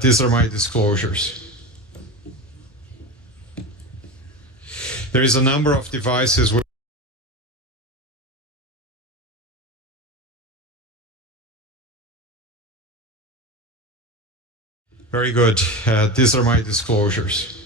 These are my disclosures. There is a number of devices. Very good. These are my disclosures.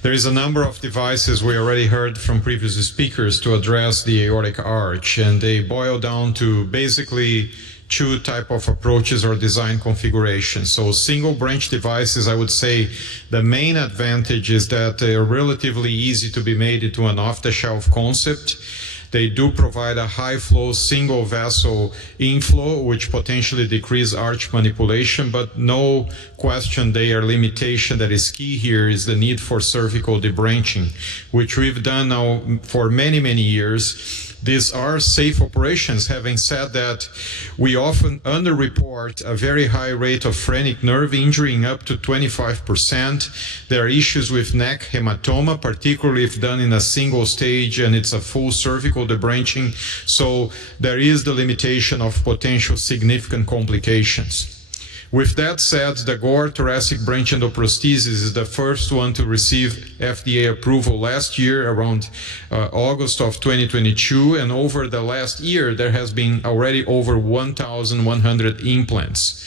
There is a number of devices we already heard from previous speakers to address the aortic arch, and they boil down to basically two type of approaches or design configurations. So single branch devices, I would say the main advantage is that they are relatively easy to be made into an off-the-shelf concept. They do provide a high-flow single vessel inflow, which potentially decrease arch manipulation, but no question their limitation that is key here is the need for cervical debranching, which we've done now for many, many years. These are safe operations. Having said that, we often underreport a very high rate of phrenic nerve injury, up to 25%. There are issues with neck hematoma, particularly if done in a single stage and it's a full cervical debranching. So there is the limitation of potential significant complications. With that said, the Gore thoracic branch endoprosthesis is the first one to receive FDA approval last year around August of 2022, and over the last year there has been already over 1,100 implants.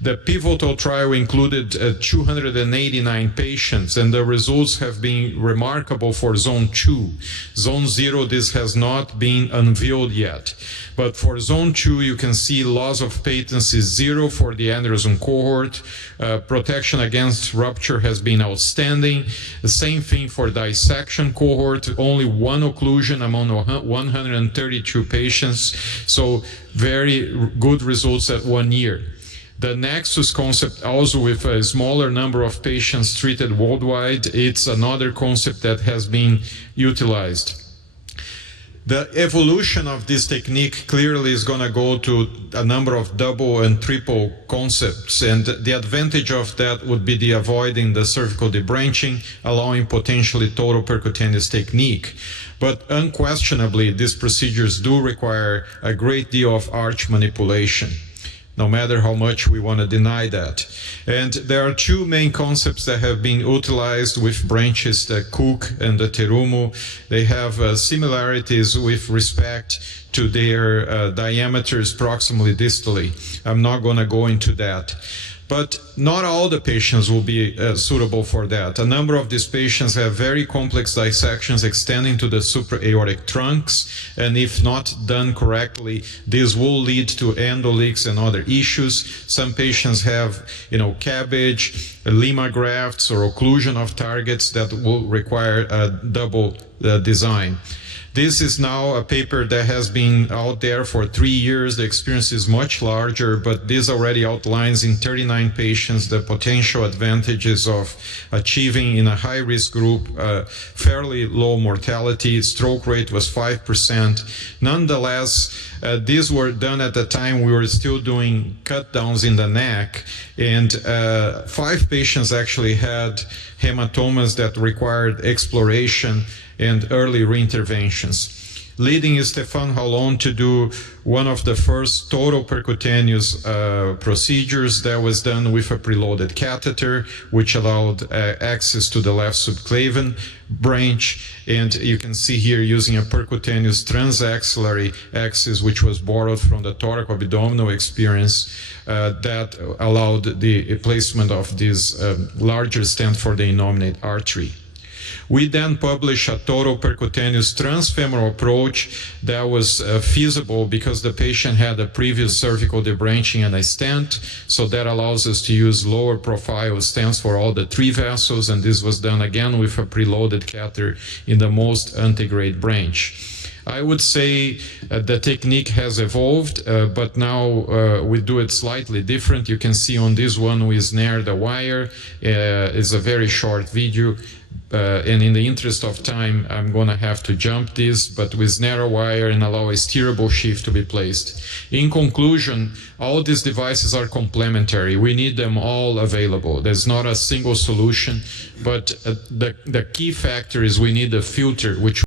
The pivotal trial included 289 patients, and the results have been remarkable for Zone 2. Zone 0, this has not been unveiled yet. But for Zone 2, you can see loss of patency 0 for the aneurysm cohort. Protection against rupture has been outstanding. The same thing for dissection cohort, only one occlusion among 132 patients. So very good results at 1 year. The Nexus concept, also with a smaller number of patients treated worldwide, it's another concept that has been utilized. The evolution of this technique clearly is going to go to a number of double and triple concepts, and the advantage of that would be the avoiding the cervical debranching, allowing potentially total percutaneous technique. But unquestionably, these procedures do require a great deal of arch manipulation, no matter how much we want to deny that. And there are two main concepts that have been utilized with branches, the Cook and the Terumo. They have similarities with respect to their diameters proximally distally. I'm not going to go into that. But not all the patients will be suitable for that. A number of these patients have very complex dissections extending to the supraaortic trunks, and if not done correctly, this will lead to endoleaks and other issues. Some patients have, cabbage, lima grafts, or occlusion of targets that will require a double design. This is now a paper that has been out there for 3 years. The experience is much larger, but this already outlines in 39 patients the potential advantages of achieving in a high-risk group fairly low mortality. Stroke rate was 5%. Nonetheless, these were done at the time we were still doing cut downs in the neck, and 5 patients actually had hematomas that required exploration and early reinterventions, leading Stefan Hallon to do one of the first total percutaneous procedures that was done with a preloaded catheter, which allowed access to the left subclavian branch. And you can see here using a percutaneous transaxillary axis, which was borrowed from the thoracoabdominal experience, that allowed the placement of this larger stent for the innominate artery. We then published a total percutaneous transfemoral approach that was feasible because the patient had a previous cervical debranching and a stent, so that allows us to use lower profile stents for all the 3 vessels, and this was done again with a preloaded catheter in the most antegrade branch. I would say the technique has evolved, but now we do it slightly different. You can see on this one we snare the wire. It's a very short video. And in the interest of time, I'm going to have to jump this, but with narrow wire and allow a steerable sheath to be placed. In conclusion, all these devices are complementary. We need them all available. There's not a single solution, but the key factor is we need a filter which